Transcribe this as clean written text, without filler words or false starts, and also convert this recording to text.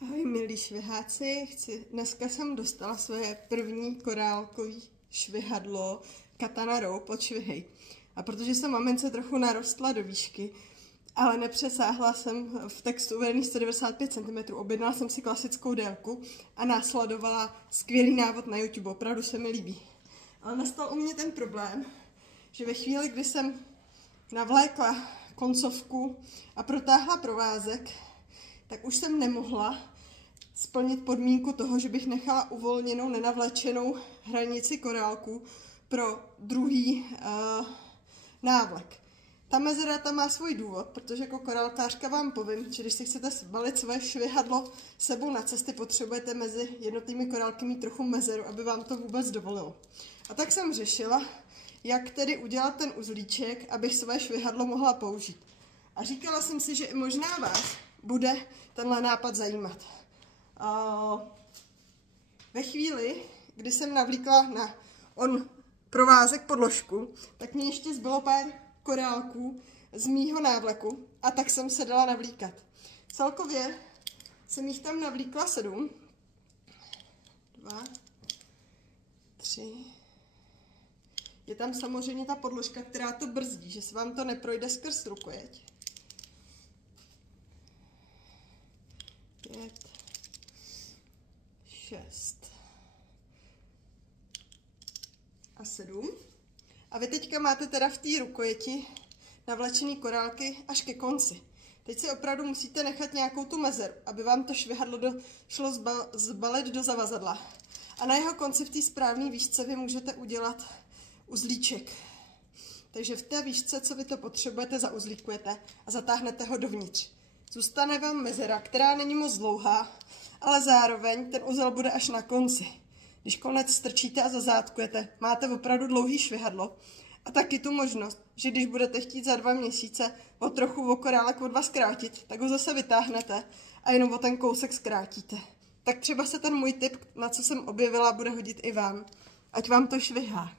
Ahoj milí šviháci, dneska jsem dostala svoje první korálkový švihadlo Katana Rope od Švihej. A protože jsem mamince trochu narostla do výšky, ale nepřesáhla jsem v textu uvedený 195 cm, objednala jsem si klasickou délku a následovala skvělý návod na YouTube, opravdu se mi líbí. Ale nastal u mě ten problém, že ve chvíli, kdy jsem navlékla koncovku a protáhla provázek, tak už jsem nemohla splnit podmínku toho, že bych nechala uvolněnou, nenavlečenou hranici korálku pro druhý návlek. Ta mezera tam má svůj důvod, protože jako korálkářka vám povím, že když si chcete zbalit svoje švihadlo sebou na cesty, potřebujete mezi jednotlivými korálky mít trochu mezeru, aby vám to vůbec dovolilo. A tak jsem řešila, jak tedy udělat ten uzlíček, abych své švihadlo mohla použít. A říkala jsem si, že i možná vás bude tenhle nápad zajímat. Ve chvíli, kdy jsem navlíkla na provázek podložku, tak mě ještě zbylo pár korálků z mýho návleku a tak jsem se dala navlíkat. Celkově jsem jich tam navlíkla 7. 2, 3. Je tam samozřejmě ta podložka, která to brzdí, že se vám to neprojde skrz rukojeť. 5, 6 a 7. A vy teďka máte teda v té rukojeti navlečený korálky až ke konci. Teď si opravdu musíte nechat nějakou tu mezeru, aby vám to švihadlo šlo zbalit do zavazadla. A na jeho konci v té správné výšce vy můžete udělat uzlíček. Takže v té výšce, co vy to potřebujete, zauzlíkujete a zatáhnete ho dovnitř. Zůstane vám mezera, která není moc dlouhá, ale zároveň ten uzel bude až na konci. Když konec strčíte a zazátkujete, máte opravdu dlouhý švihadlo. A taky tu možnost, že když budete chtít za 2 měsíce o trochu korálek o 2 zkrátit, tak ho zase vytáhnete a jenom o ten kousek zkrátíte. Tak třeba se ten můj tip, na co jsem objevila, bude hodit i vám. Ať vám to švihá.